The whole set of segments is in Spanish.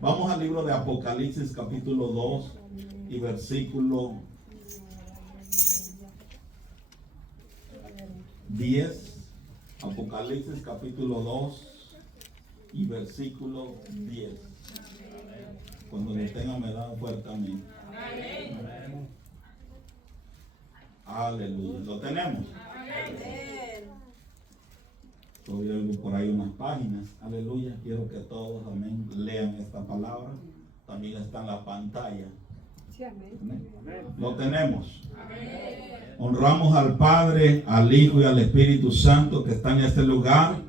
Vamos al libro de Apocalipsis capítulo 2 y versículo 10. Apocalipsis capítulo 2 y versículo 10. Cuando lo tengan me dan fuerte amén. Aleluya. ¿Lo tenemos? Todavía oigo por ahí unas páginas. Aleluya. Quiero que todos, amén, lean esta palabra. También está en la pantalla. Amén. Lo tenemos. Honramos al Padre, al Hijo y al Espíritu Santo que está en este lugar.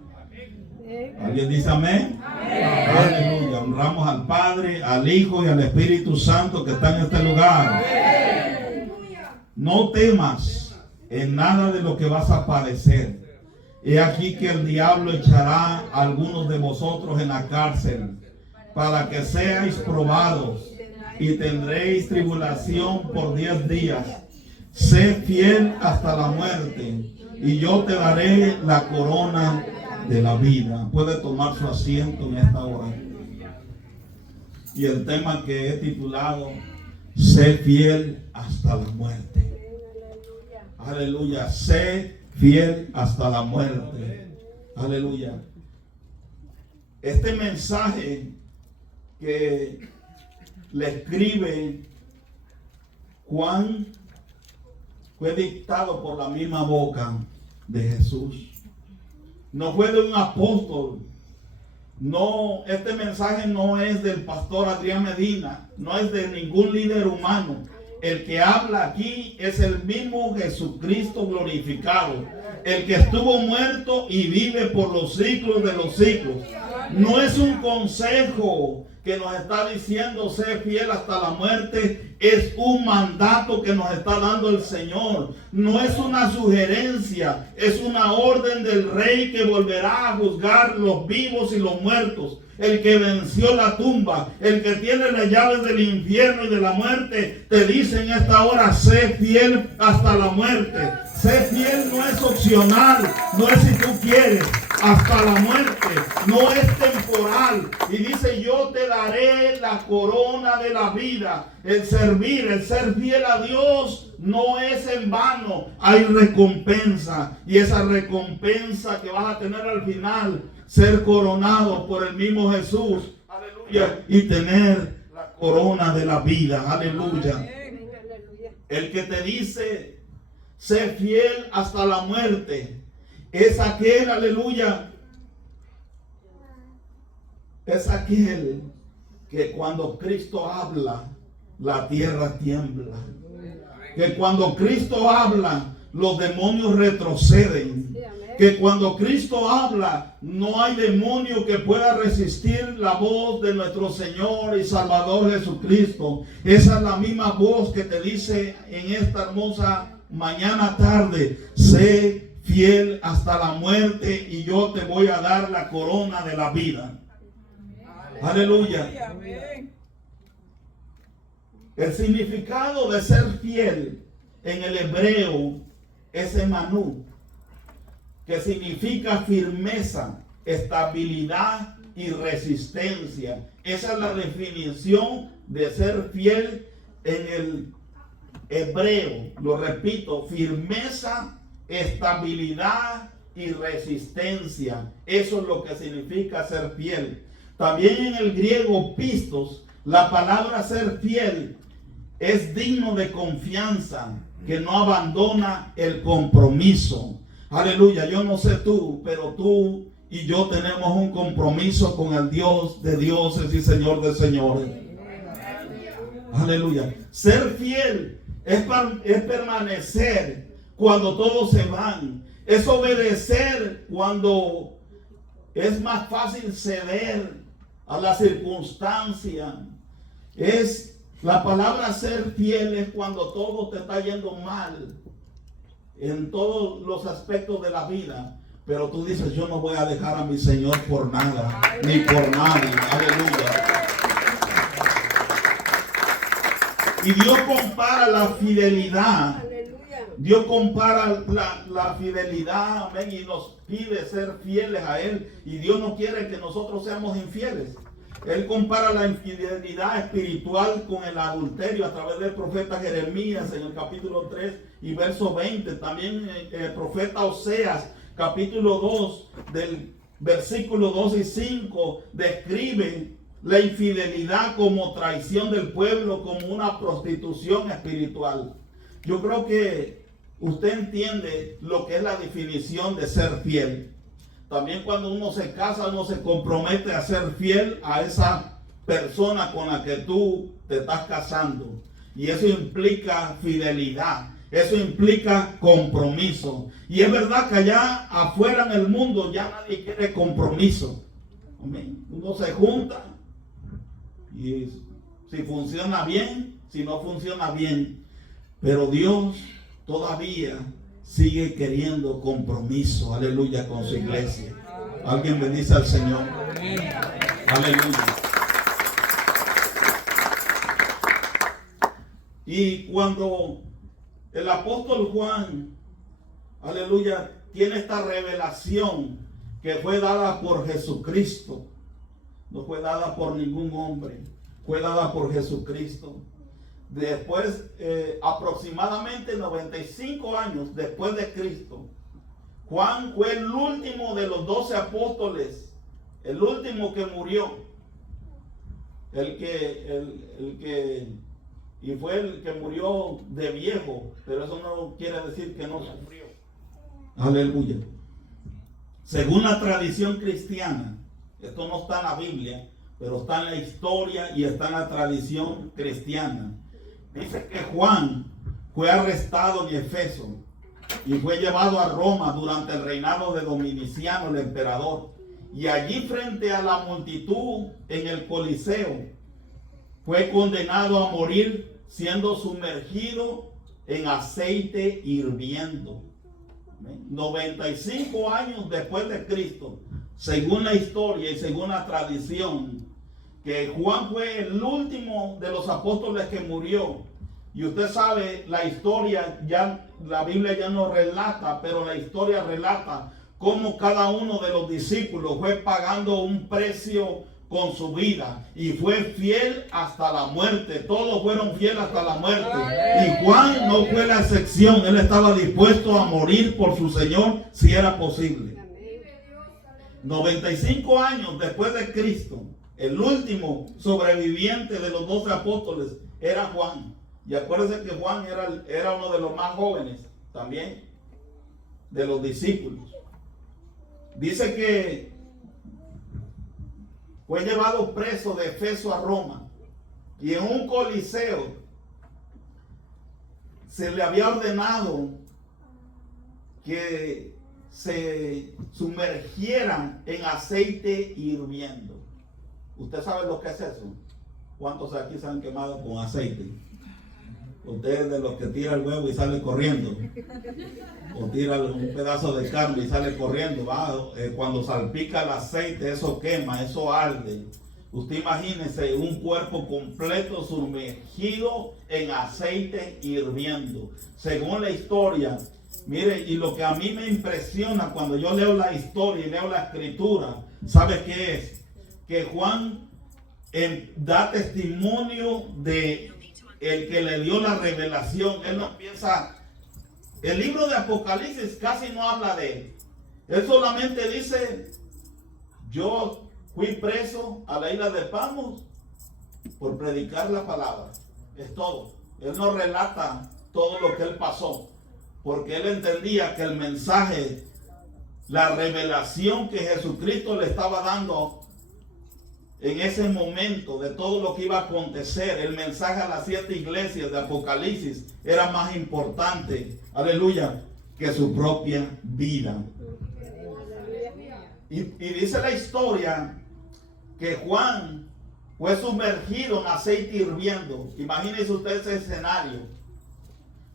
¿Alguien dice amén? Aleluya. Honramos al Padre, al Hijo y al Espíritu Santo que está en este lugar. No temas en nada de lo que vas a padecer. He aquí que el diablo echará a algunos de vosotros en la cárcel para que seáis probados y tendréis tribulación por 10 días. Sé fiel hasta la muerte y yo te daré la corona de la vida. Puede tomar su asiento en esta hora. Y el tema que he titulado, sé fiel hasta la muerte. Aleluya. Sé fiel hasta la muerte. Aleluya. Este mensaje que le escribe Juan fue dictado por la misma boca de Jesús. No fue de un apóstol. No, este mensaje no es del pastor Adrián Medina, no es de ningún líder humano. El que habla aquí es el mismo Jesucristo glorificado, el que estuvo muerto y vive por los siglos de los siglos. No es un consejo que nos está diciendo ser fiel hasta la muerte, es un mandato que nos está dando el Señor. No es una sugerencia, es una orden del Rey que volverá a juzgar los vivos y los muertos. El que venció la tumba, el que tiene las llaves del infierno y de la muerte, te dice en esta hora, sé fiel hasta la muerte. Sé fiel no es opcional, no es si tú quieres, hasta la muerte, no es temporal. Y dice, yo te daré la corona de la vida. El servir, el ser fiel a Dios no es en vano, hay recompensa. Y esa recompensa que vas a tener al final, ser coronado por el mismo Jesús, aleluya, y tener la corona de la vida, aleluya. El que te dice, sé fiel hasta la muerte, es aquel, aleluya, es aquel que cuando Cristo habla, la tierra tiembla. Que cuando Cristo habla, los demonios retroceden. Que cuando Cristo habla, no hay demonio que pueda resistir la voz de nuestro Señor y Salvador Jesucristo. Esa es la misma voz que te dice en esta hermosa mañana tarde, sé fiel hasta la muerte y yo te voy a dar la corona de la vida. Aleluya. El significado de ser fiel en el hebreo es emanú, que significa firmeza, estabilidad y resistencia. Esa es la definición de ser fiel en el hebreo. Lo repito, firmeza, estabilidad y resistencia. Eso es lo que significa ser fiel. También en el griego pistos, la palabra ser fiel es digno de confianza, que no abandona el compromiso. Aleluya, yo no sé tú, pero tú y yo tenemos un compromiso con el Dios de dioses y Señor de señores. Aleluya. Ser fiel es permanecer cuando todos se van. Es obedecer cuando es más fácil ceder a la circunstancia. Es la palabra ser fiel es cuando todo te está yendo mal en todos los aspectos de la vida, pero tú dices, yo no voy a dejar a mi Señor por nada, ni por nadie. Aleluya. Y Dios compara la fidelidad. Dios compara la fidelidad, amén, y nos pide ser fieles a Él. Y Dios no quiere que nosotros seamos infieles. Él compara la infidelidad espiritual con el adulterio a través del profeta Jeremías en el capítulo 3 y verso 20. También el profeta Oseas, capítulo 2, del versículo 2 y 5, describe la infidelidad como traición del pueblo, como una prostitución espiritual. Yo creo que usted entiende lo que es la definición de ser fiel. También cuando uno se casa, uno se compromete a ser fiel a esa persona con la que tú te estás casando. Y eso implica fidelidad. Eso implica compromiso. Y es verdad que allá afuera en el mundo ya nadie quiere compromiso. Amén. Uno se junta y si funciona bien, si no funciona bien. Pero Dios todavía sigue queriendo compromiso, aleluya, con su iglesia. Alguien bendice al Señor. Aleluya. Y cuando el apóstol Juan, aleluya, tiene esta revelación que fue dada por Jesucristo, no fue dada por ningún hombre, fue dada por Jesucristo. Después, aproximadamente 95 años después de Cristo, Juan fue el último de los 12 apóstoles, el último que murió, y fue el que murió de viejo, pero eso no quiere decir que no sufrió. Aleluya. Según la tradición cristiana, esto no está en la Biblia, pero está en la historia y está en la tradición cristiana. Dice que Juan fue arrestado en Efeso y fue llevado a Roma durante el reinado de Dominiciano, el emperador. Y allí, frente a la multitud en el Coliseo, fue condenado a morir siendo sumergido en aceite hirviendo. 95 años después de Cristo, según la historia y según la tradición, que Juan fue el último de los apóstoles que murió. Y usted sabe, la historia, ya la Biblia ya no relata, pero la historia relata cómo cada uno de los discípulos fue pagando un precio con su vida y fue fiel hasta la muerte. Todos fueron fieles hasta la muerte. Y Juan no fue la excepción. Él estaba dispuesto a morir por su Señor si era posible. 95 años después de Cristo, el último sobreviviente de los 12 apóstoles era Juan. Y acuérdense que Juan era uno de los más jóvenes también de los discípulos. Dice que fue llevado preso de Efeso a Roma y en un coliseo se le había ordenado que se sumergieran en aceite hirviendo. ¿Usted sabe lo que es eso? ¿Cuántos aquí se han quemado con aceite? Usted es de los que tira el huevo y sale corriendo, o tira un pedazo de carne y sale corriendo. Cuando salpica el aceite, eso quema, eso arde. Usted imagínese un cuerpo completo sumergido en aceite hirviendo. Según la historia, mire, y lo que a mí me impresiona cuando yo leo la historia y leo la escritura, ¿sabe qué es? Que Juan da testimonio de el que le dio la revelación. Él no piensa, el libro de Apocalipsis casi no habla de él. Él solamente dice: yo fui preso a la isla de Patmos por predicar la palabra. Es todo. Él no relata todo lo que él pasó, porque él entendía que el mensaje, la revelación que Jesucristo le estaba dando en ese momento de todo lo que iba a acontecer, el mensaje a las 7 iglesias de Apocalipsis era más importante, aleluya, que su propia vida. Y dice la historia que Juan fue sumergido en aceite hirviendo. Imagínese usted ese escenario.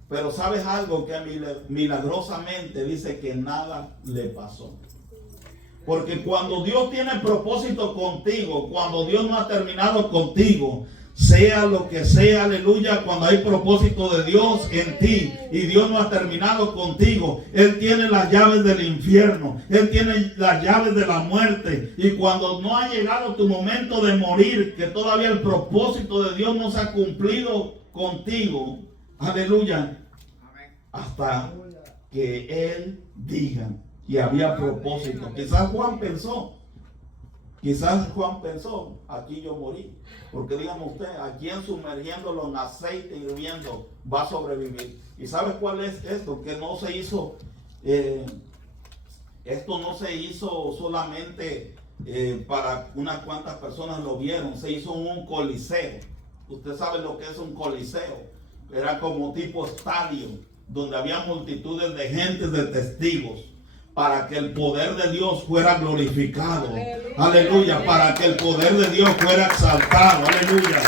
Pero ¿sabes algo? Que milagrosamente dice que nada le pasó. Porque cuando Dios tiene propósito contigo, cuando Dios no ha terminado contigo, sea lo que sea, aleluya, cuando hay propósito de Dios en ti y Dios no ha terminado contigo, Él tiene las llaves del infierno, Él tiene las llaves de la muerte. Y cuando no ha llegado tu momento de morir, que todavía el propósito de Dios no se ha cumplido contigo, aleluya, hasta que Él diga, y había propósito. Quizás Juan pensó, aquí yo morí. Porque dígame usted, ¿a quién sumergiéndolo en aceite hirviendo va a sobrevivir? ¿Y sabe cuál es esto? Que no se hizo, esto no se hizo solamente para unas cuantas personas lo vieron, se hizo en un coliseo. Usted sabe lo que es un coliseo. Era como tipo estadio, donde había multitudes de gente, de testigos, para que el poder de Dios fuera glorificado. Aleluya. Para que el poder de Dios fuera exaltado. Aleluya.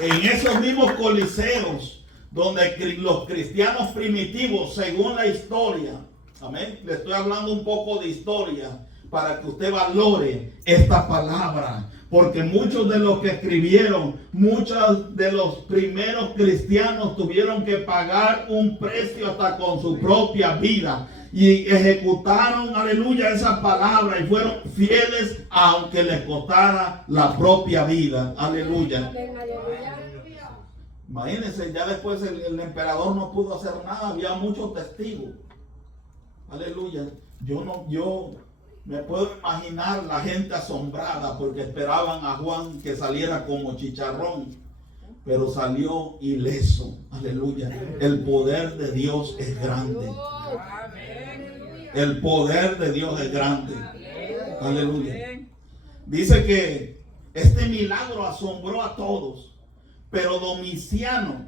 En esos mismos coliseos donde los cristianos primitivos, según la historia, amén, le estoy hablando un poco de historia para que usted valore esta palabra. Porque muchos de los que escribieron, muchos de los primeros cristianos tuvieron que pagar un precio hasta con su propia vida. Y ejecutaron, aleluya, esa palabra y fueron fieles aunque les costara la propia vida. Aleluya. Imagínense, ya después el emperador no pudo hacer nada, había muchos testigos. Aleluya. Yo me puedo imaginar la gente asombrada porque esperaban a Juan que saliera como chicharrón, pero salió ileso. Aleluya. El poder de Dios es grande. El poder de Dios es grande. Aleluya. Dice que este milagro asombró a todos, pero Domiciano,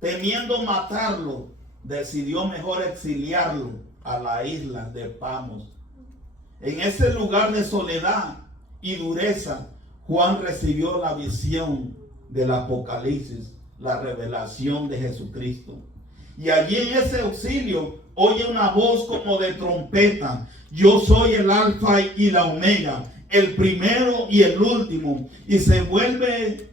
temiendo matarlo, decidió mejor exiliarlo a la isla de Pamos. En ese lugar de soledad y dureza, Juan recibió la visión del Apocalipsis, la revelación de Jesucristo. Y allí en ese auxilio oye una voz como de trompeta: yo soy el alfa y la omega, el primero y el último. Y se vuelve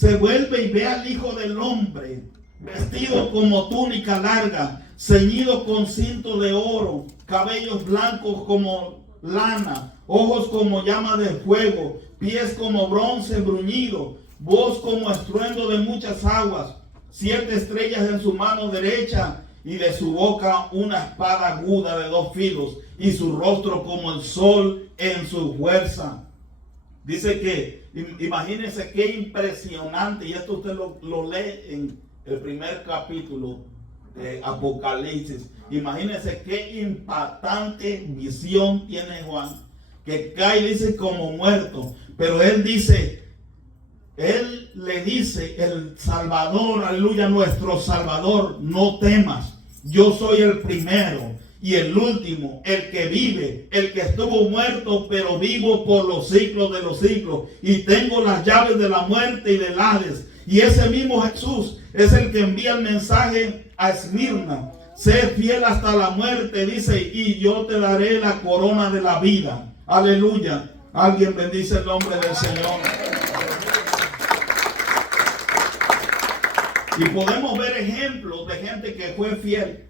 y ve al Hijo del Hombre vestido como túnica larga, ceñido con cinto de oro, cabellos blancos como lana, ojos como llama de fuego, pies como bronce bruñido, voz como estruendo de muchas aguas, 7 estrellas en su mano derecha y de su boca una espada aguda de 2 filos, y su rostro como el sol en su fuerza. Dice que, imagínense qué impresionante, y esto usted lo lee en el primer capítulo de Apocalipsis. Imagínense qué impactante visión tiene Juan, que cae, dice, como muerto, pero él le dice, el Salvador, aleluya, nuestro Salvador: no temas, yo soy el primero y el último, el que vive, el que estuvo muerto, pero vivo por los siglos de los siglos, y tengo las llaves de la muerte y del Hades. Y ese mismo Jesús es el que envía el mensaje a Esmirna: sé fiel hasta la muerte, dice, y yo te daré la corona de la vida. Aleluya. Alguien bendice el nombre del Señor. Y podemos ver ejemplos de gente que fue fiel.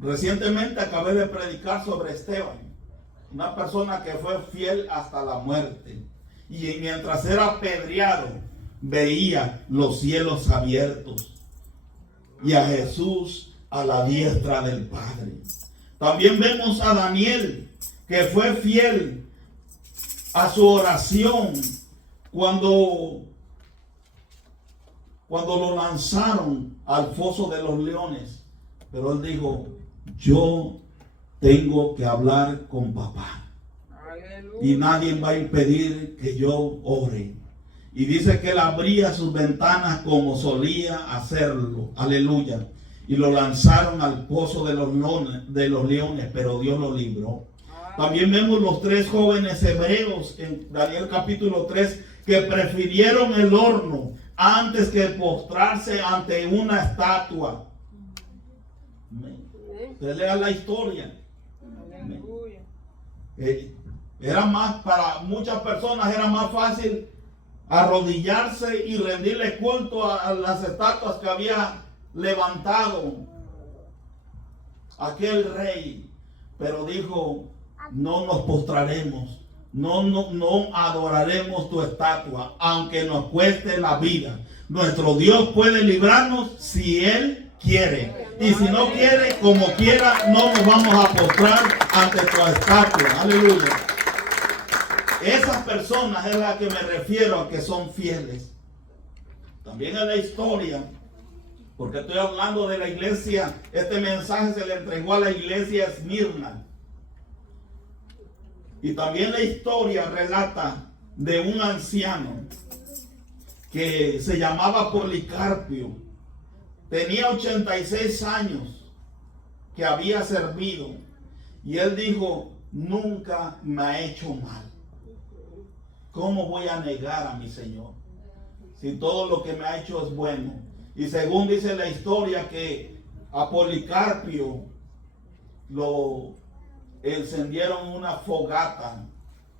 Recientemente acabé de predicar sobre Esteban, una persona que fue fiel hasta la muerte. Y mientras era apedreado, veía los cielos abiertos y a Jesús a la diestra del Padre. También vemos a Daniel, que fue fiel a su oración cuando lo lanzaron al foso de los leones. Pero él dijo: yo tengo que hablar con papá. Aleluya. Y nadie va a impedir que yo ore. Y dice que él abría sus ventanas como solía hacerlo. Aleluya. Y lo lanzaron al pozo de los leones, pero Dios lo libró. También vemos los 3 jóvenes hebreos en Daniel capítulo 3 que prefirieron el horno antes que postrarse ante una estatua. Usted lea la historia. Era más, para muchas personas era más fácil arrodillarse y rendirle culto a las estatuas que había levantado aquel rey. Pero dijo, no nos postraremos, no adoraremos tu estatua, aunque nos cueste la vida. Nuestro Dios puede librarnos si Él quiere. Y si no quiere, como quiera, no nos vamos a postrar ante tu estatua. Aleluya. Esas personas es a las que me refiero, a que son fieles. También en la historia, porque estoy hablando de la iglesia, este mensaje se le entregó a la iglesia Esmirna. Y también la historia relata de un anciano que se llamaba Policarpio. Tenía 86 años que había servido. Y él dijo, nunca me ha hecho mal. ¿Cómo voy a negar a mi Señor? Si todo lo que me ha hecho es bueno. Y según dice la historia que a Policarpio lo encendieron una fogata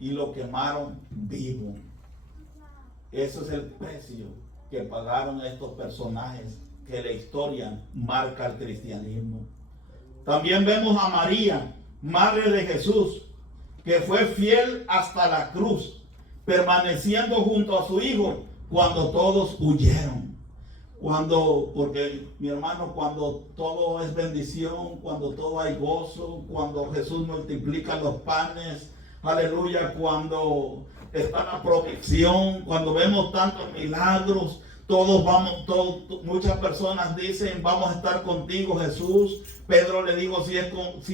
y lo quemaron vivo. Ese es el precio que pagaron estos personajes que la historia marca al cristianismo. También vemos a María, madre de Jesús, que fue fiel hasta la cruz, permaneciendo junto a su hijo cuando todos huyeron. Porque mi hermano, cuando todo es bendición, cuando todo hay gozo, cuando Jesús multiplica los panes, aleluya, cuando está la provisión, cuando vemos tantos milagros, muchas personas dicen, vamos a estar contigo, Jesús. Pedro le dijo, si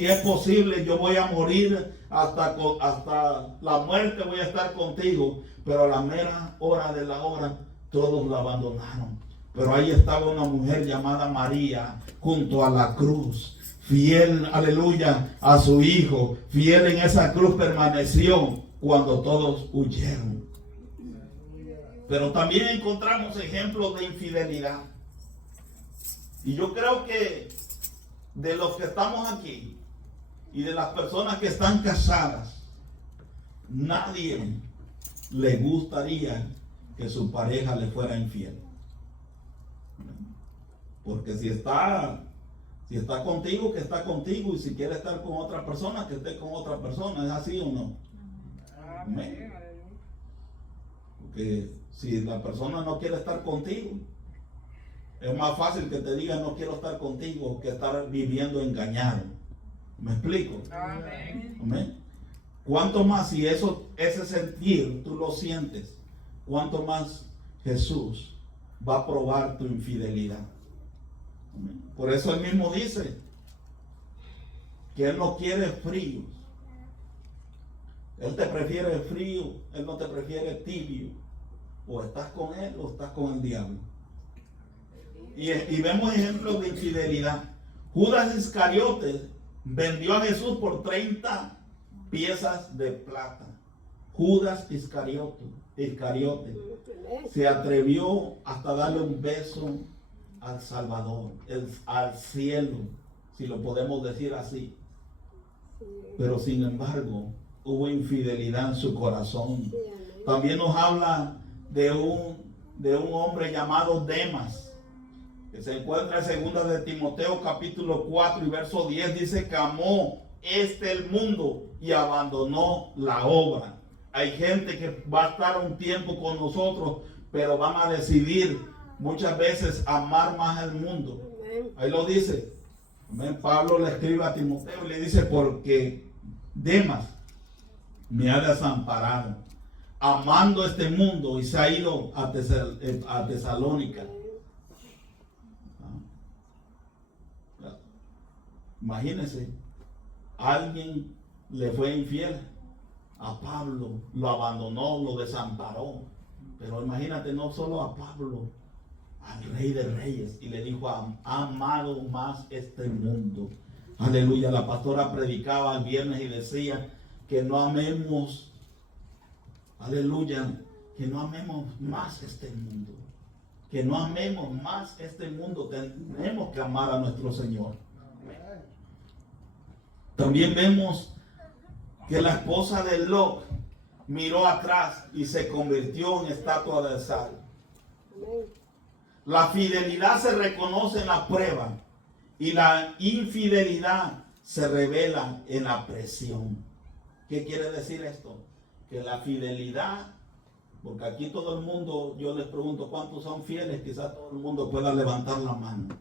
es posible, yo voy a morir hasta la muerte, voy a estar contigo. Pero a la mera hora de la hora, todos la abandonaron. Pero ahí estaba una mujer llamada María junto a la cruz, fiel, aleluya, a su hijo, fiel en esa cruz permaneció cuando todos huyeron. Pero también encontramos ejemplos de infidelidad. Y yo creo que de los que estamos aquí y de las personas que están casadas, nadie le gustaría que su pareja le fuera infiel. Porque si está contigo, que está contigo, y si quiere estar con otra persona, que esté con otra persona. ¿Es así o no? Amén. Porque si la persona no quiere estar contigo, es más fácil que te diga no quiero estar contigo que estar viviendo engañado. ¿Me explico? Amén. Amén. Cuánto más, si ese sentir tú lo sientes, cuánto más Jesús va a probar tu infidelidad. Amén. Por eso él mismo dice que él no quiere fríos. Él te prefiere frío, él no te prefiere tibio. O estás con él o estás con el diablo. Y vemos ejemplos de infidelidad. Judas Iscariote vendió a Jesús por 30 piezas de plata. Judas Iscariote se atrevió hasta darle un beso al Salvador, al cielo, si lo podemos decir así. Pero sin embargo, hubo infidelidad en su corazón. También nos habla de un hombre llamado Demas, que se encuentra en 2 de Timoteo capítulo 4 y verso 10, dice que amó el mundo y abandonó la obra. Hay gente que va a estar un tiempo con nosotros, pero van a decidir muchas veces amar más al mundo. Ahí lo dice. Pablo le escribe a Timoteo y le dice, porque Demas me ha desamparado, amando este mundo, y se ha ido a Tesalónica. Imagínense, alguien le fue infiel a Pablo, lo abandonó, lo desamparó. Pero imagínate, no solo a Pablo, al Rey de Reyes, y le dijo, ha amado más este mundo. Aleluya. La pastora predicaba el viernes y decía que no amemos, aleluya, que no amemos más este mundo, que no amemos más este mundo. Tenemos que amar a nuestro Señor. También vemos que la esposa de Lot miró atrás y se convirtió en estatua de sal. La fidelidad se reconoce en la prueba y la infidelidad se revela en la presión. ¿Qué quiere decir esto? Que la fidelidad, porque aquí todo el mundo, yo les pregunto cuántos son fieles, quizás todo el mundo pueda levantar la mano,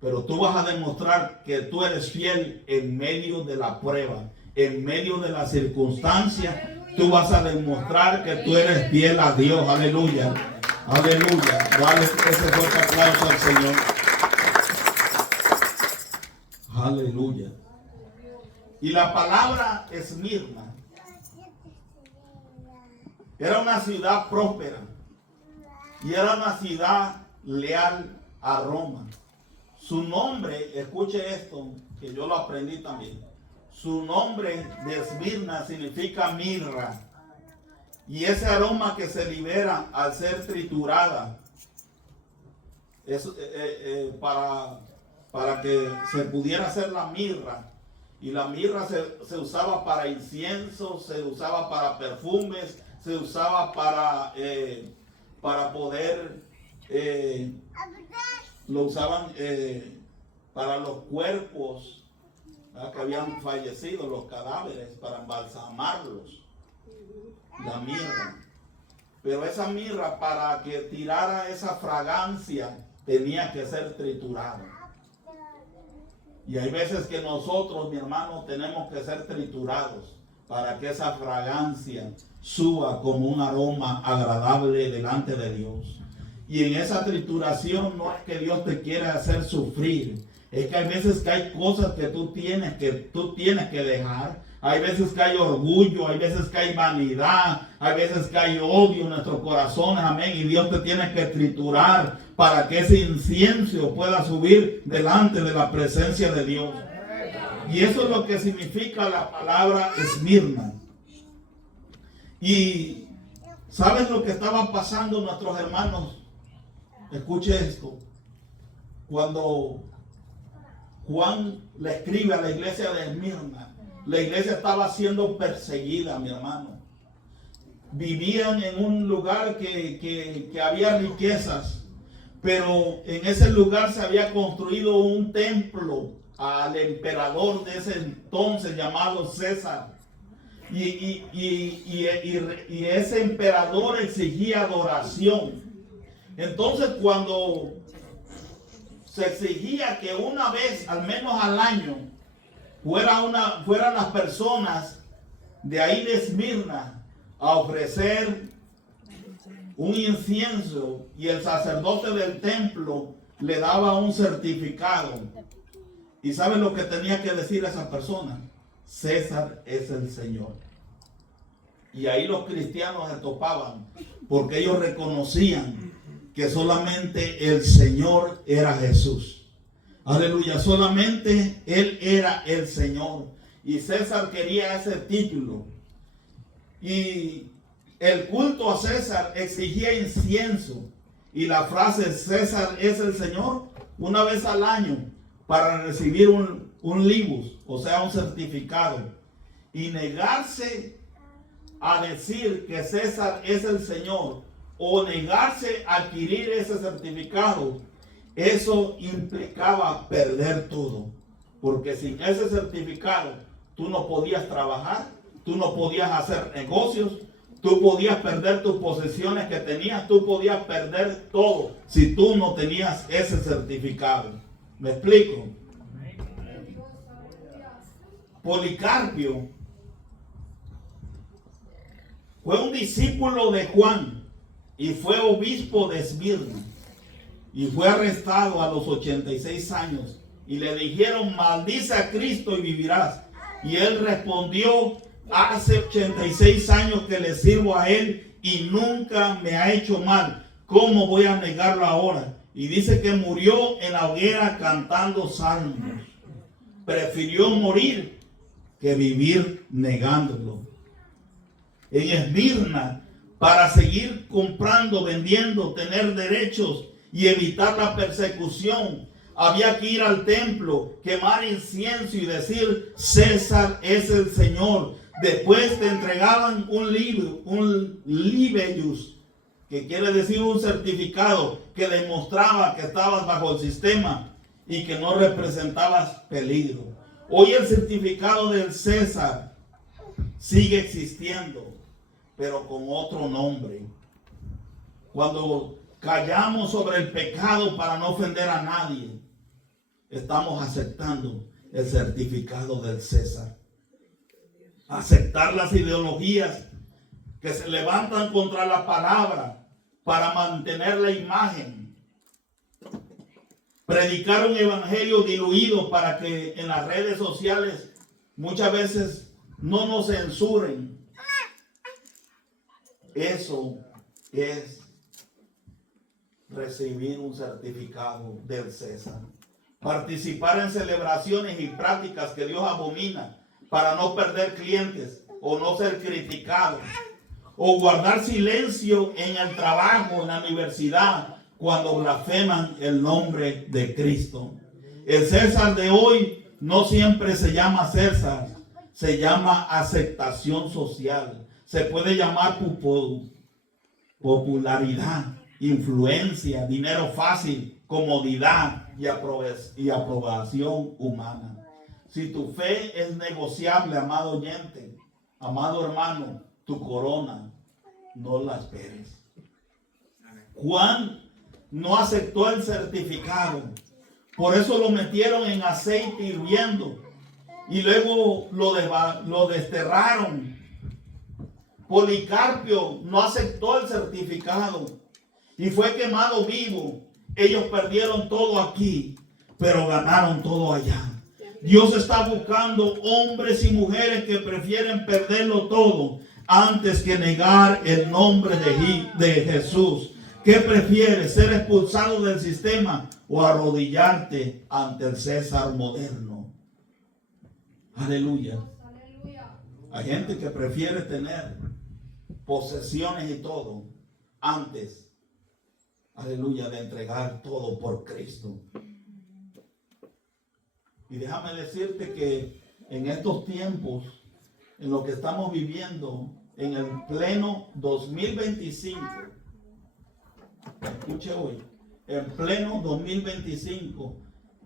pero tú vas a demostrar que tú eres fiel en medio de la prueba, en medio de la circunstancia. Tú vas a demostrar que tú eres fiel a Dios. Aleluya. Aleluya. Dale ese fuerte aplauso al Señor. Aleluya. Y la palabra Esmirna era una ciudad próspera y era una ciudad leal a Roma. Su nombre, escuche esto, que yo lo aprendí también. Su nombre de Esmirna significa mirra. Y ese aroma que se libera al ser triturada es para que se pudiera hacer la mirra. Y la mirra se usaba para incienso, se usaba para perfumes, se usaba para poder, lo usaban para los cuerpos que habían fallecido, los cadáveres, para embalsamarlos. La mirra. Pero esa mirra, para que tirara esa fragancia, tenía que ser triturada. Y hay veces que nosotros, mi hermano, tenemos que ser triturados para que esa fragancia suba como un aroma agradable delante de Dios. Y en esa trituración no es que Dios te quiera hacer sufrir. Es que hay veces que hay cosas que tú tienes que dejar. Hay veces que hay orgullo, hay veces que hay vanidad, hay veces que hay odio en nuestros corazones, amén. Y Dios te tiene que triturar para que ese incienso pueda subir delante de la presencia de Dios. Y eso es lo que significa la palabra Esmirna. Y ¿sabes lo que estaba pasando nuestros hermanos? Escuche esto. Cuando Juan le escribe a la iglesia de Esmirna, la iglesia estaba siendo perseguida, mi hermano. Vivían en un lugar que había riquezas, pero en ese lugar se había construido un templo al emperador de ese entonces llamado César. Y ese emperador exigía adoración. Entonces, cuando se exigía que una vez, al menos al año, fueran las personas de ahí de Esmirna a ofrecer un incienso, y el sacerdote del templo le daba un certificado. ¿Y saben lo que tenía que decir esa persona? César es el Señor. Y ahí los cristianos se topaban, porque ellos reconocían que solamente el Señor era Jesús. Aleluya, solamente Él era el Señor. Y César quería ese título. Y el culto a César exigía incienso. Y la frase César es el Señor, una vez al año, para recibir un libus, o sea, un certificado. Y negarse a decir que César es el Señor, o negarse a adquirir ese certificado, eso implicaba perder todo. Porque sin ese certificado, tú no podías trabajar, tú no podías hacer negocios, tú podías perder tus posesiones que tenías, tú podías perder todo si tú no tenías ese certificado. ¿Me explico? Policarpio fue un discípulo de Juan y fue obispo de Esmirna, y fue arrestado a los 86 años y le dijeron: maldice a Cristo y vivirás. Y él respondió: hace 86 años que le sirvo a él y nunca me ha hecho mal. ¿Cómo voy a negarlo ahora? Y dice que murió en la hoguera cantando salmos. Prefirió morir que vivir negándolo. En Esmirna, para seguir comprando, vendiendo, tener derechos y evitar la persecución, había que ir al templo, quemar incienso y decir: César es el Señor. Después te entregaban un libro, un libellus, que quiere decir un certificado que demostraba que estabas bajo el sistema y que no representabas peligro. Hoy el certificado del César sigue existiendo, pero con otro nombre. Cuando callamos sobre el pecado para no ofender a nadie, estamos aceptando el certificado del César. Aceptar las ideologías que se levantan contra la palabra para mantener la imagen. Predicar un evangelio diluido para que en las redes sociales muchas veces no nos censuren. Eso es recibir un certificado del César. Participar en celebraciones y prácticas que Dios abomina para no perder clientes o no ser criticados. O guardar silencio en el trabajo, en la universidad, cuando blasfeman el nombre de Cristo. El César de hoy no siempre se llama César, se llama aceptación social. Se puede llamar popularidad, influencia, dinero fácil, comodidad y aprobación humana. Si tu fe es negociable, amado oyente, amado hermano, tu corona no la esperes. Juan no aceptó el certificado, por eso lo metieron en aceite hirviendo y luego lo desterraron. Policarpio no aceptó el certificado y fue quemado vivo. Ellos perdieron todo aquí, pero ganaron todo allá. Dios está buscando hombres y mujeres que prefieren perderlo todo antes que negar el nombre de Jesús. ¿Qué prefieres, ser expulsado del sistema o arrodillarte ante el César moderno? Aleluya. Hay gente que prefiere tener posesiones y todo antes, aleluya, de entregar todo por Cristo. Y déjame decirte que en estos tiempos, en lo que estamos viviendo, en el pleno 2025, escuche hoy, en pleno 2025,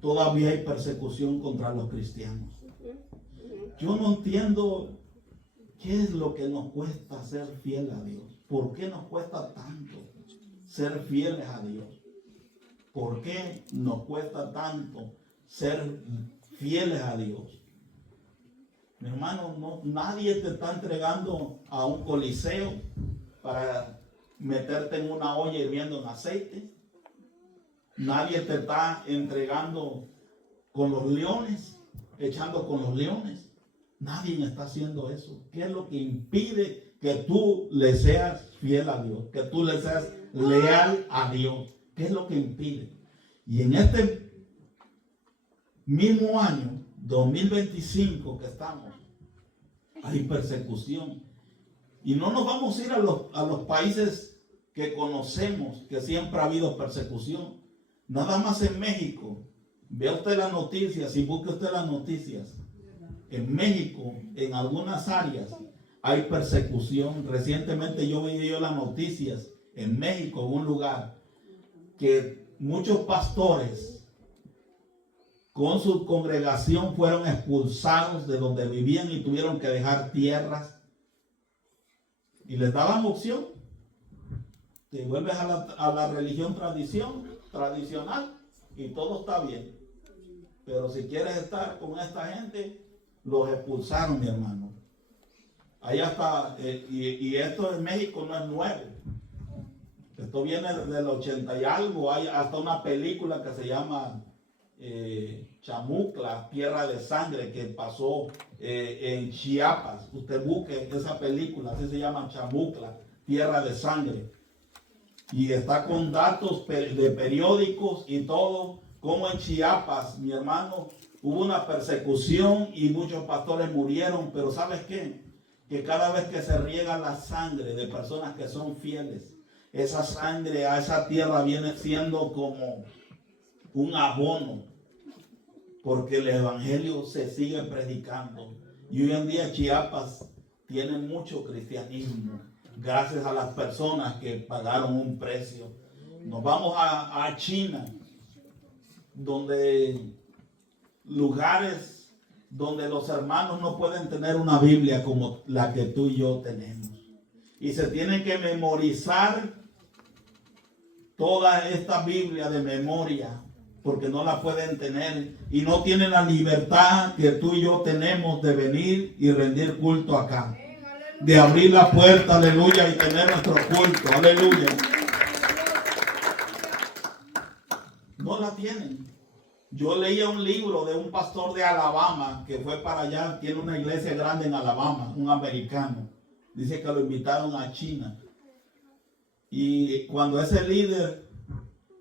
todavía hay persecución contra los cristianos. Yo no entiendo qué es lo que nos cuesta ser fiel a Dios. ¿Por qué nos cuesta tanto ser fieles a Dios? ¿Por qué nos cuesta tanto ser fieles a Dios? Mi hermano, nadie te está entregando a un coliseo para meterte en una olla hirviendo en aceite. Nadie te está entregando con los leones, echando con los leones. Nadie está haciendo eso. ¿Qué es lo que impide que tú le seas fiel a Dios? Que tú le seas leal a Dios. ¿Qué es lo que impide? Y en este mismo año, 2025 que estamos, hay persecución. Y no nos vamos a ir a los países que conocemos, que siempre ha habido persecución. Nada más en México. Vea usted las noticias y busque usted las noticias. En México, en algunas áreas, hay persecución. Recientemente yo veía las noticias en México, en un lugar, que muchos pastores con su congregación fueron expulsados de donde vivían y tuvieron que dejar tierras. Y les daban opción. Te vuelves a la religión tradicional y todo está bien. Pero si quieres estar con esta gente, los expulsaron, mi hermano. Allá está, y esto en México no es nuevo. Esto viene del 80 y algo. Hay hasta una película que se llama Chamucla, Tierra de Sangre, que pasó en Chiapas. Usted busque esa película, así se llama, Chamucla, Tierra de Sangre. Y está con datos de periódicos y todo, como en Chiapas, mi hermano, hubo una persecución y muchos pastores murieron. Pero ¿sabes qué? Que cada vez que se riega la sangre de personas que son fieles, esa sangre a esa tierra viene siendo como un abono, porque el evangelio se sigue predicando. Y hoy en día Chiapas tienen mucho cristianismo, gracias a las personas que pagaron un precio. Nos vamos a China, donde lugares donde los hermanos no pueden tener una Biblia como la que tú y yo tenemos. Y se tienen que memorizar toda esta Biblia de memoria, porque no la pueden tener y no tienen la libertad que tú y yo tenemos de venir y rendir culto acá, de abrir la puerta, aleluya, y tener nuestro culto, aleluya. No la tienen. Yo leía un libro de un pastor de Alabama que fue para allá, tiene una iglesia grande en Alabama, un americano. Dice que lo invitaron a China. Y cuando ese líder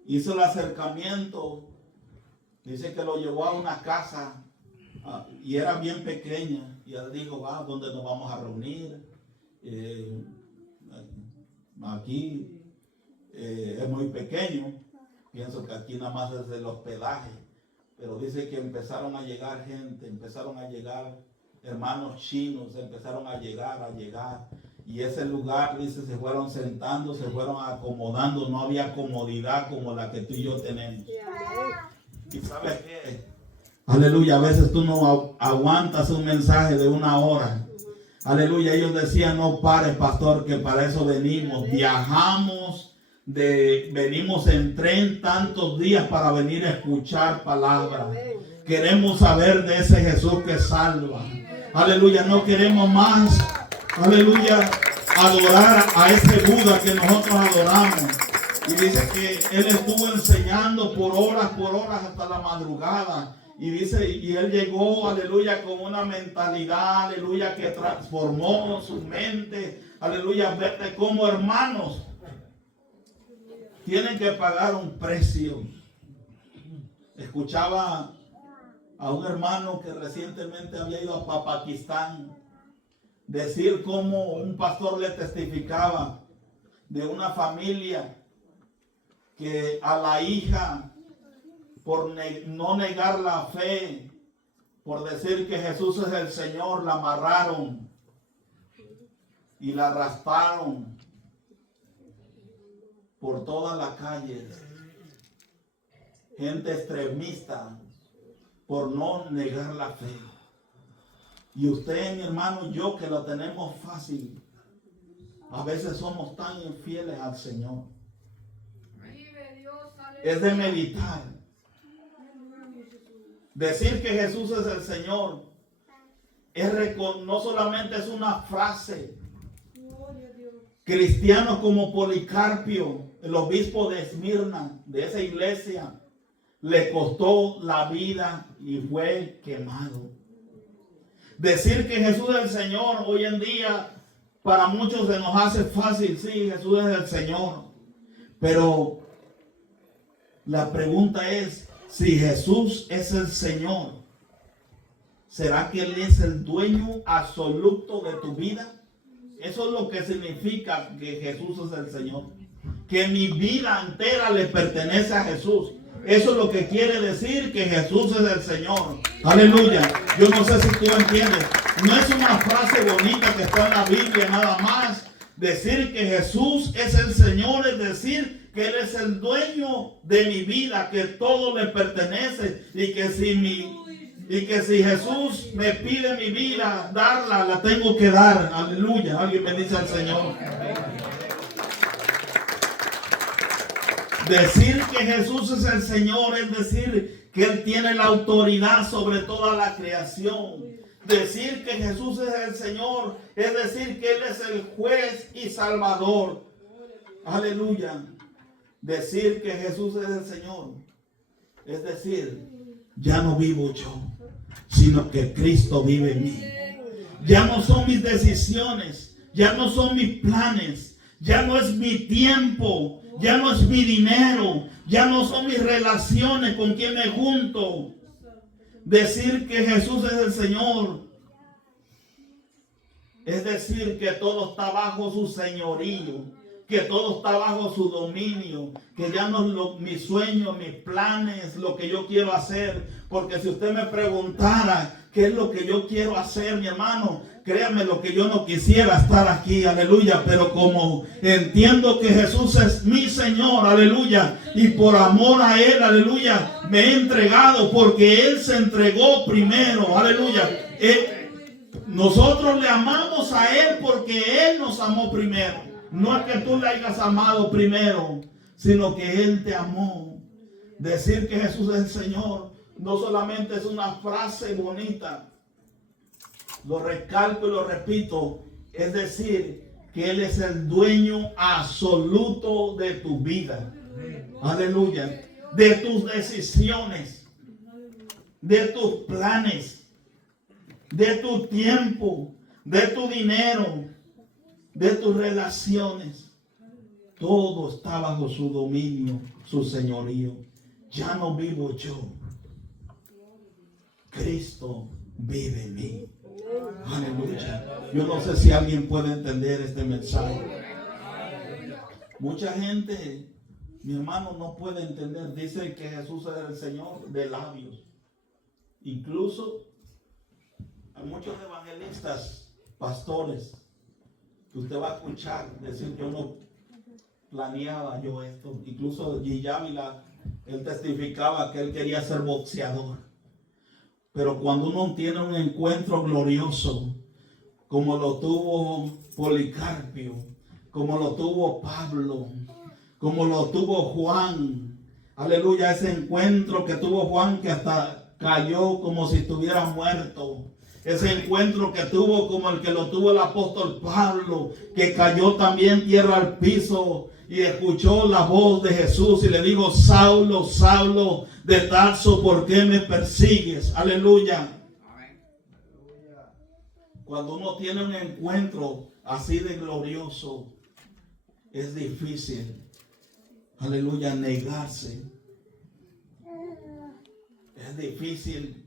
hizo el acercamiento, dice que lo llevó a una casa y era bien pequeña. Y él dijo, ¿dónde nos vamos a reunir? Aquí es muy pequeño. Pienso que aquí nada más es el hospedaje. Pero dice que empezaron a llegar gente, empezaron a llegar hermanos chinos, empezaron a llegar. Y ese lugar, dice, se fueron sentando, se fueron acomodando. No había comodidad como la que tú y yo tenemos. ¿Y sabes qué? Aleluya, a veces tú no aguantas un mensaje de 1 hora. Aleluya, ellos decían, no pare, pastor, que para eso venimos. Viajamos, venimos en tren tantos días para venir a escuchar palabra. Queremos saber de ese Jesús que salva. Aleluya, no queremos más, aleluya, adorar a ese Buda que nosotros adoramos. Y dice que él estuvo enseñando por horas hasta la madrugada. Y dice, y él llegó, aleluya, con una mentalidad, aleluya, que transformó su mente, aleluya, verte como hermanos tienen que pagar un precio. Escuchaba a un hermano que recientemente había ido a Pakistán decir cómo un pastor le testificaba de una familia que a la hija, por no negar la fe, por decir que Jesús es el Señor, la amarraron y la arrastraron por todas las calles. Gente extremista por no negar la fe. Y usted, mi hermano, yo que lo tenemos fácil, a veces somos tan infieles al Señor. Es de meditar. Decir que Jesús es el Señor no solamente es una frase. Cristianos como Policarpio, el obispo de Esmirna, de esa iglesia, le costó la vida y fue quemado. Decir que Jesús es el Señor hoy en día para muchos se nos hace fácil. Sí, Jesús es el Señor. Pero la pregunta es, si Jesús es el Señor, ¿será que Él es el dueño absoluto de tu vida? Eso es lo que significa que Jesús es el Señor. Que mi vida entera le pertenece a Jesús. Eso es lo que quiere decir que Jesús es el Señor. Aleluya. Yo no sé si tú entiendes. No es una frase bonita que está en la Biblia nada más. Decir que Jesús es el Señor es decir que Él es el dueño de mi vida, que todo le pertenece y que si Jesús me pide mi vida, darla, la tengo que dar. Aleluya. Alguien bendice al Señor. Decir que Jesús es el Señor es decir que Él tiene la autoridad sobre toda la creación. Decir que Jesús es el Señor es decir que Él es el juez y salvador. Aleluya. Decir que Jesús es el Señor es decir, ya no vivo yo, sino que Cristo vive en mí. Ya no son mis decisiones, ya no son mis planes, ya no es mi tiempo, ya no es mi dinero, ya no son mis relaciones con quien me junto. Decir que Jesús es el Señor es decir que todo está bajo su señorío, que todo está bajo su dominio, que ya no es mis sueños, mis planes, lo que yo quiero hacer. Porque si usted me preguntara qué es lo que yo quiero hacer, mi hermano, Créanme lo que yo no quisiera estar aquí, aleluya, pero como entiendo que Jesús es mi Señor, aleluya, y por amor a Él, aleluya, me he entregado porque Él se entregó primero, aleluya. Nosotros le amamos a Él porque Él nos amó primero. No es que tú le hayas amado primero, sino que Él te amó. Decir que Jesús es el Señor no solamente es una frase bonita, lo recalco y lo repito, es decir, que Él es el dueño absoluto de tu vida. Aleluya. De tus decisiones, de tus planes, de tu tiempo, de tu dinero, de tus relaciones. Todo está bajo su dominio, su señorío. Ya no vivo yo. Cristo vive en mí. Aleluya. Yo no sé si alguien puede entender este mensaje. Mucha gente, mi hermano, no puede entender. Dice que Jesús es el Señor de labios. Incluso hay muchos evangelistas, pastores, que usted va a escuchar decir: yo no planeaba yo esto. Incluso G. Ávila, él testificaba que él quería ser boxeador. Pero cuando uno tiene un encuentro glorioso, como lo tuvo Policarpio, como lo tuvo Pablo, como lo tuvo Juan, aleluya, ese encuentro que tuvo Juan que hasta cayó como si estuviera muerto. Ese encuentro que tuvo como el que lo tuvo el apóstol Pablo, que cayó también tierra al piso y escuchó la voz de Jesús y le dijo: Saulo, Saulo de Tarso, ¿por qué me persigues? Aleluya. Cuando uno tiene un encuentro así de glorioso, es difícil, aleluya, negarse. Es difícil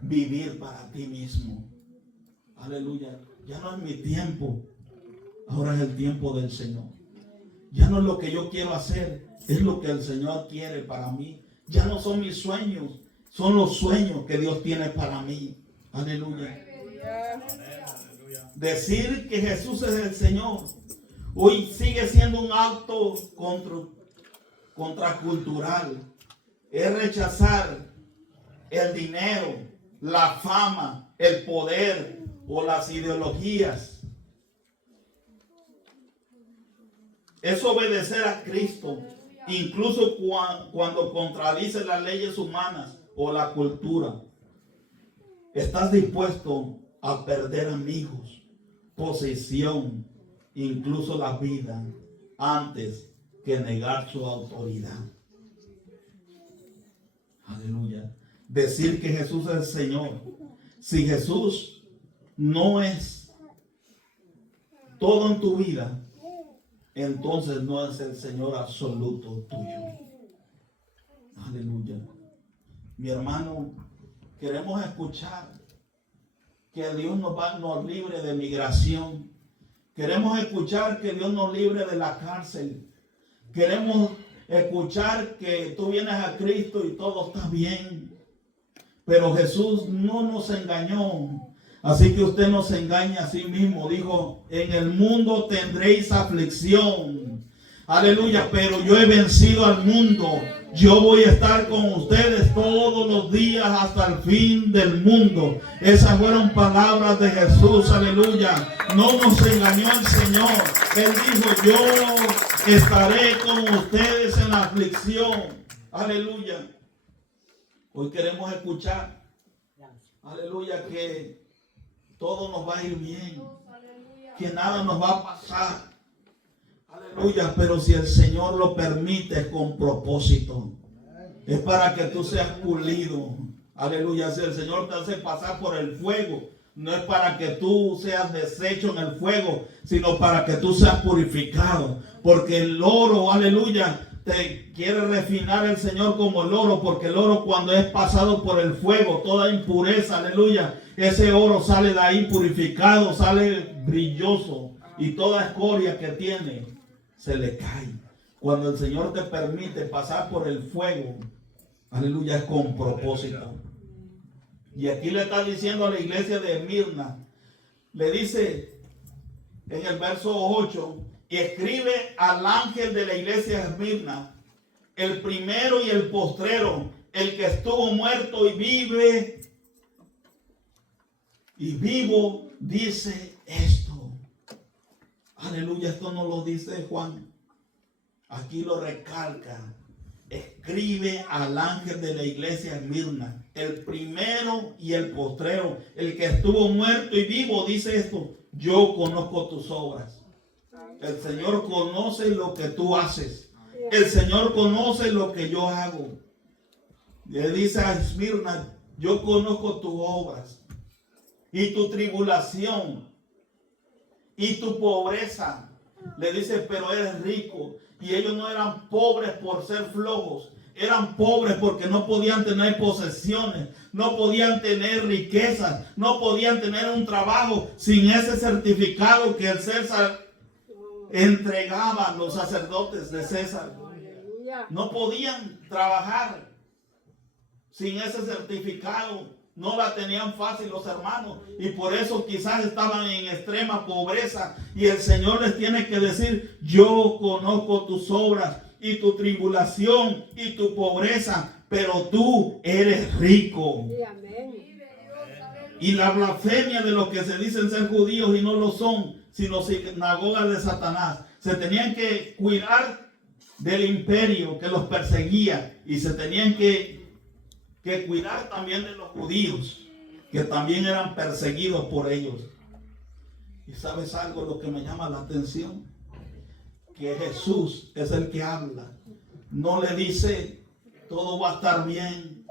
vivir para ti mismo. Aleluya. Ya no es mi tiempo. Ahora es el tiempo del Señor. Ya no es lo que yo quiero hacer, es lo que el Señor quiere para mí. Ya no son mis sueños, son los sueños que Dios tiene para mí. Aleluya. Decir que Jesús es el Señor hoy sigue siendo un acto contracultural. Es rechazar el dinero, la fama, el poder o las ideologías. Es obedecer a Cristo, incluso cuando contradice las leyes humanas o la cultura. Estás dispuesto a perder amigos, posición, incluso la vida, antes que negar su autoridad. Aleluya. Decir que Jesús es el Señor. Si Jesús no es todo en tu vida, entonces no es el Señor absoluto tuyo. Aleluya. Mi hermano, queremos escuchar que Dios nos libre de migración. Queremos escuchar que Dios nos libre de la cárcel. Queremos escuchar que tú vienes a Cristo y todo está bien. Pero Jesús no nos engañó. Así que usted no se engaña a sí mismo. Dijo: en el mundo tendréis aflicción. Aleluya, pero yo he vencido al mundo. Yo voy a estar con ustedes todos los días hasta el fin del mundo. Esas fueron palabras de Jesús. Aleluya. No nos engañó el Señor. Él dijo: yo estaré con ustedes en la aflicción. Aleluya. Hoy queremos escuchar, aleluya, que todo nos va a ir bien, que nada nos va a pasar. Aleluya, pero si el Señor lo permite con propósito, es para que tú seas pulido. Aleluya, si el Señor te hace pasar por el fuego, no es para que tú seas deshecho en el fuego, sino para que tú seas purificado. Porque el oro, aleluya, te quiere refinar el Señor como el oro, porque el oro, cuando es pasado por el fuego, toda impureza, aleluya, ese oro sale de ahí purificado, sale brilloso, y toda escoria que tiene se le cae. Cuando el Señor te permite pasar por el fuego, aleluya, es con propósito. Y aquí le está diciendo a la iglesia de Esmirna, le dice en el verso 8, y escribe al ángel de la iglesia de Esmirna, el primero y el postrero, el que estuvo muerto y vive, y vivo, dice esto. Aleluya, esto no lo dice Juan. Aquí lo recalca. Escribe al ángel de la iglesia de Esmirna, el primero y el postrero, el que estuvo muerto y vivo, dice esto. Yo conozco tus obras. El Señor conoce lo que tú haces. El Señor conoce lo que yo hago. Le dice a Esmirna, yo conozco tus obras y tu tribulación y tu pobreza. Le dice, pero eres rico. Y ellos no eran pobres por ser flojos. Eran pobres porque no podían tener posesiones, no podían tener riquezas, no podían tener un trabajo sin ese certificado que el César entregaba a los sacerdotes de César. No podían trabajar sin ese certificado. No la tenían fácil los hermanos. Y por eso quizás estaban en extrema pobreza. Y el Señor les tiene que decir, yo conozco tus obras y tu tribulación y tu pobreza, pero tú eres rico. Y la blasfemia de los que se dicen ser judíos y no lo son, sino sinagogas de Satanás. Se tenían que cuidar del imperio que los perseguía y se tenían que cuidar también de los judíos, que también eran perseguidos por ellos. Y sabes algo, lo que me llama la atención, que Jesús es el que habla. No le dice, todo va a estar bien,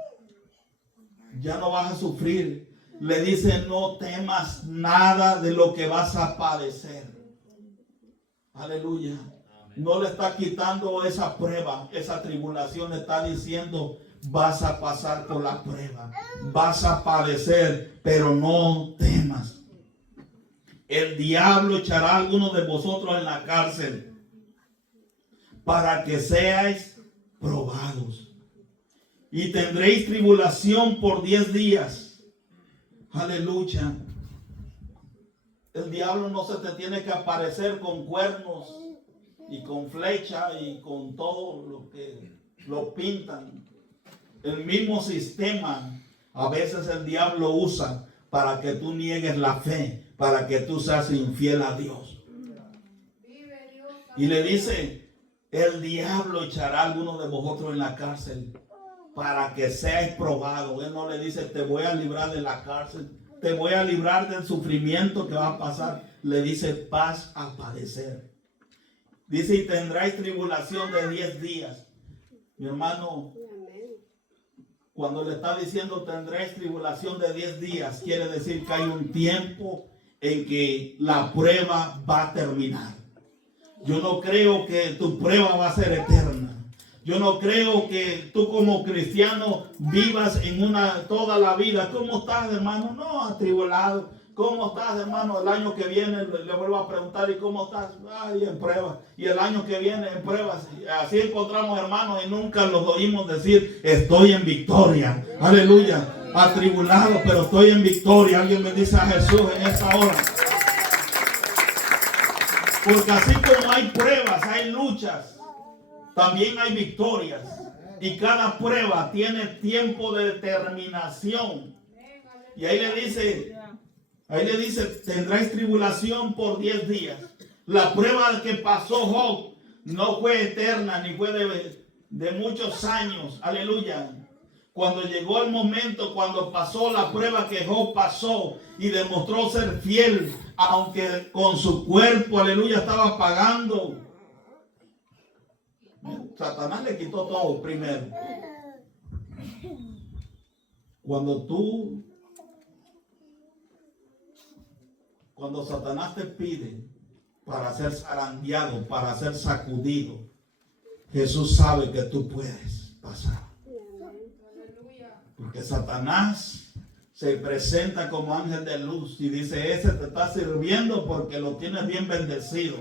ya no vas a sufrir. Le dice, no temas nada de lo que vas a padecer. Aleluya. No le está quitando esa prueba, esa tribulación. Le está diciendo, vas a pasar por la prueba, vas a padecer, pero no temas. El diablo echará a algunos de vosotros en la cárcel para que seáis probados. Y tendréis tribulación por 10 días. Aleluya. El diablo no se te tiene que aparecer con cuernos y con flecha y con todo lo que lo pintan. El mismo sistema a veces el diablo usa para que tú niegues la fe, para que tú seas infiel a Dios. Y le dice, el diablo echará a alguno de vosotros en la cárcel para que seáis probados. Él no le dice, te voy a librar de la cárcel, te voy a librar del sufrimiento que va a pasar. Le dice, vas a padecer. Dice, y tendráis tribulación de 10 días. Mi hermano, cuando le está diciendo tendréis tribulación de 10 días, quiere decir que hay un tiempo en que la prueba va a terminar. Yo no creo que tu prueba va a ser eterna. Yo no creo que tú como cristiano vivas en toda la vida. ¿Cómo estás, hermano? No, atribulado. ¿Cómo estás, hermano? El año que viene le vuelvo a preguntar, ¿y cómo estás? Ay, en pruebas. Y el año que viene en pruebas. Así encontramos hermanos y nunca los oímos decir, estoy en victoria. Aleluya. Atribulado, pero estoy en victoria. Alguien bendice a Jesús en esta hora. Porque así como hay pruebas, hay luchas, también hay victorias. Y cada prueba tiene tiempo de terminación. Y ahí le dice, tendráis tribulación por 10 días. La prueba que pasó Job no fue eterna, ni fue de muchos años. Aleluya. Cuando llegó el momento, cuando pasó la prueba que Job pasó y demostró ser fiel, aunque con su cuerpo, aleluya, estaba pagando. Satanás le quitó todo primero. Cuando Satanás te pide para ser zarandeado, para ser sacudido, Jesús sabe que tú puedes pasar. Porque Satanás se presenta como ángel de luz y dice, ese te está sirviendo porque lo tienes bien bendecido.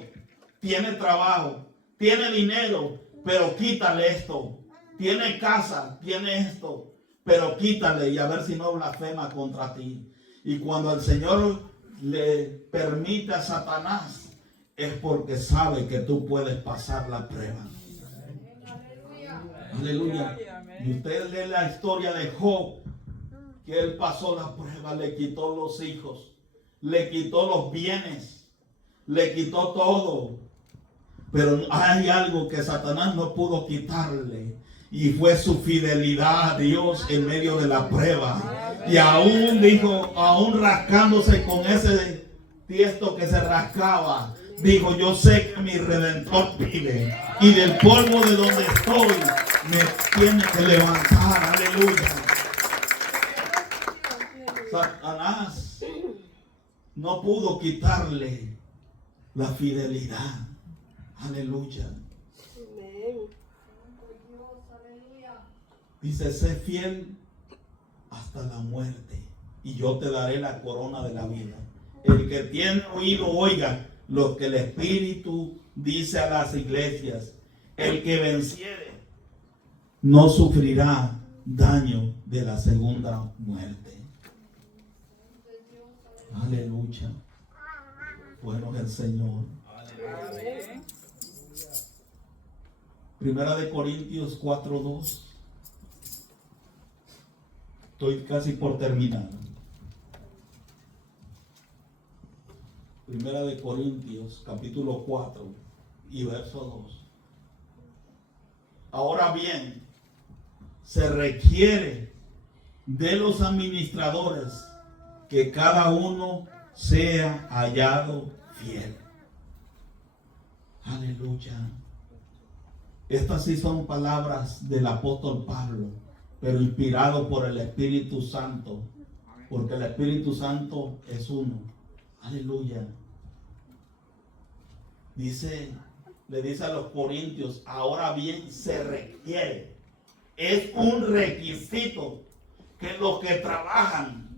Tiene trabajo, tiene dinero, pero quítale esto. Tiene casa, tiene esto. pero quítale y a ver si no blasfema contra ti. Y cuando el Señor le permite a Satanás, es porque sabe que tú puedes pasar la prueba. Aleluya. Y usted lee la historia de Job, que él pasó la prueba, le quitó los hijos, le quitó los bienes, le quitó todo. Pero hay algo que Satanás no pudo quitarle, y fue su fidelidad a Dios en medio de la prueba. Y aún dijo, aún rascándose con ese tiesto que se rascaba, dijo, yo sé que mi Redentor vive, y del polvo de donde estoy me tiene que levantar. Aleluya. Satanás no pudo quitarle la fidelidad. Aleluya. Dice, sé fiel hasta la muerte, y yo te daré la corona de la vida. El que tiene oído, oiga lo que el Espíritu dice a las iglesias. El que venciere no sufrirá daño de la segunda muerte. Aleluya. Bueno es el Señor. Primera de Corintios 4:2. Estoy casi por terminar. Primera de Corintios, capítulo 4 y verso 2. Ahora bien, se requiere de los administradores que cada uno sea hallado fiel. Aleluya. Estas sí son palabras del apóstol Pablo, pero inspirado por el Espíritu Santo, porque el Espíritu Santo es uno. Aleluya. Le dice a los corintios, ahora bien se requiere. Es un requisito que los que trabajan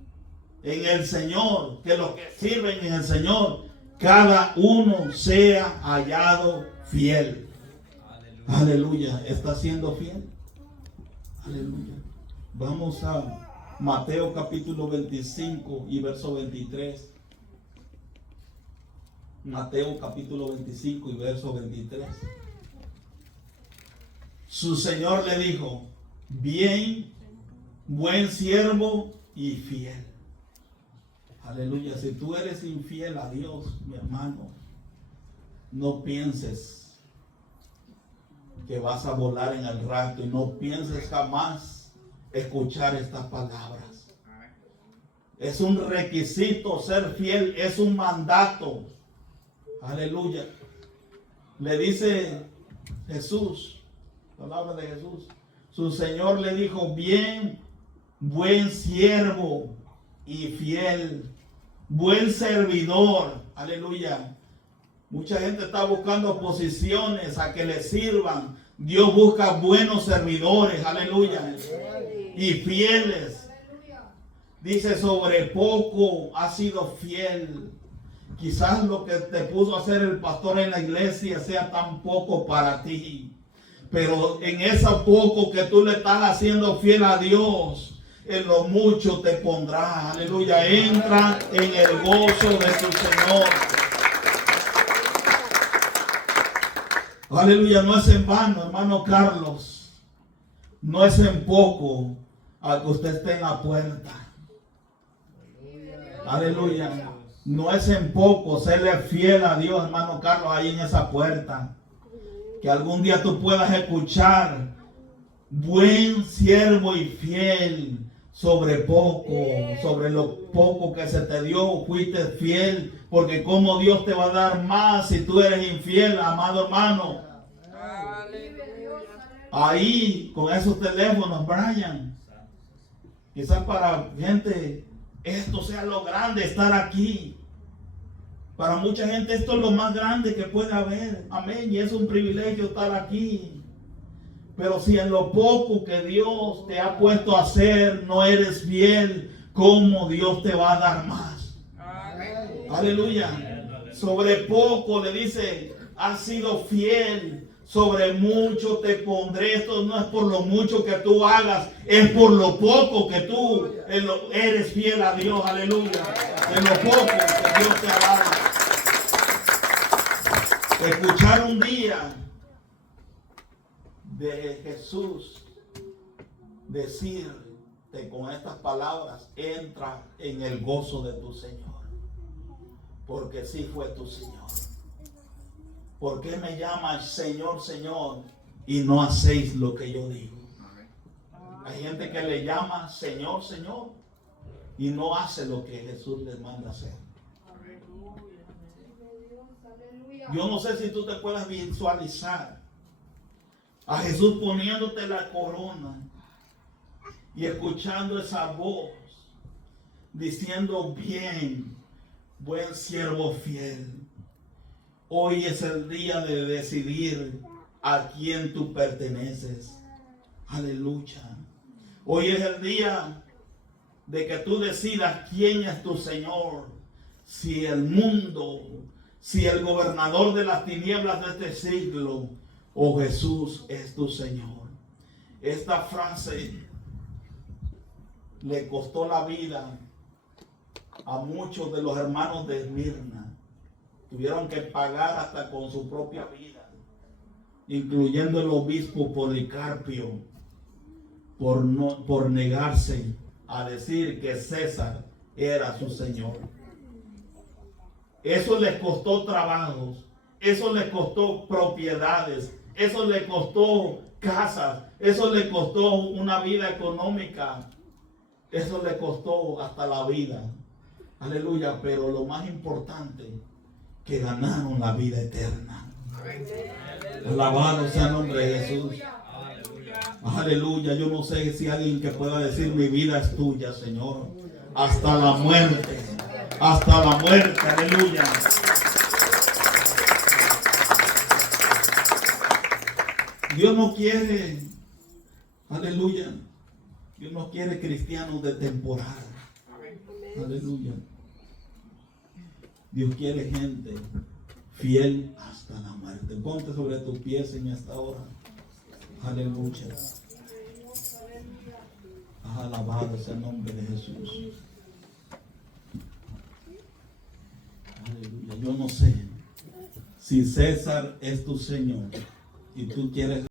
en el Señor, que los que sirven en el Señor, cada uno sea hallado fiel. Aleluya. ¿Está siendo fiel? Aleluya. Vamos a Mateo capítulo 25 y verso 23. Mateo capítulo 25 y verso 23. Su Señor le dijo, bien, buen siervo y fiel. Aleluya. Si tú eres infiel a Dios, mi hermano, no pienses que vas a volar en el rato, y no pienses jamás escuchar estas palabras. Es un requisito ser fiel, es un mandato. Aleluya. Le dice Jesús, palabra de Jesús, su Señor le dijo, bien, buen siervo y fiel, buen servidor. Aleluya. Mucha gente está buscando posiciones a que le sirvan. Dios busca buenos servidores, aleluya, y fieles. Dice, sobre poco has sido fiel. Quizás lo que te puso a hacer el pastor en la iglesia sea tan poco para ti, pero en eso poco que tú le estás haciendo fiel a Dios, en lo mucho te pondrá. Aleluya. Entra en el gozo de tu Señor. Aleluya. No es en vano, hermano Carlos, no es en poco a que usted esté en la puerta. Aleluya. No es en poco serle fiel a Dios, hermano Carlos, ahí en esa puerta. Que algún día tú puedas escuchar, buen siervo y fiel, sobre poco, sobre lo poco que se te dio, fuiste fiel. Porque como Dios te va a dar más si tú eres infiel, amado hermano. Ahí, con esos teléfonos, Brian, quizás para gente esto sea lo grande, estar aquí. Para mucha gente esto es lo más grande que puede haber. Amén. Y es un privilegio estar aquí. Pero si en lo poco que Dios te ha puesto a hacer no eres fiel, ¿cómo Dios te va a dar más? Amén. Aleluya. Sobre poco le dice, has sido fiel. Sobre mucho te pondré. Esto no es por lo mucho que tú hagas, es por lo poco que tú eres fiel a Dios. Aleluya. En lo poco que Dios te ha dado. Escuchar un día de Jesús decirte con estas palabras: entra en el gozo de tu Señor, porque sí fue tu Señor. ¿Por qué me llamas Señor, Señor, y no hacéis lo que yo digo? Hay gente que le llama Señor, Señor, y no hace lo que Jesús les manda hacer. Yo no sé si tú te puedes visualizar a Jesús poniéndote la corona y escuchando esa voz diciendo: bien, buen siervo fiel. Hoy es el día de decidir a quién tú perteneces. Aleluya. Hoy es el día de que tú decidas quién es tu Señor. Si el mundo, si el gobernador de las tinieblas de este siglo, o Jesús es tu Señor. Esta frase le costó la vida a muchos de los hermanos de Esmirna. Tuvieron que pagar hasta con su propia vida, incluyendo el obispo Policarpio, por negarse a decir que César era su Señor. Eso les costó trabajos, eso les costó propiedades, eso les costó casas, eso les costó una vida económica, eso les costó hasta la vida. Aleluya, pero lo más importante, que ganaron la vida eterna. Alabado sea el nombre de Jesús. Aleluya. Yo no sé si alguien que pueda decir: mi vida es tuya, Señor, hasta la muerte. Hasta la muerte. Aleluya. Dios no quiere, aleluya, Dios no quiere cristianos de temporada. Aleluya. Dios quiere gente fiel hasta la muerte. Ponte sobre tus pies en esta hora. Aleluya. Alabado sea el nombre de Jesús. Aleluya. Yo no sé si César es tu Señor y tú quieres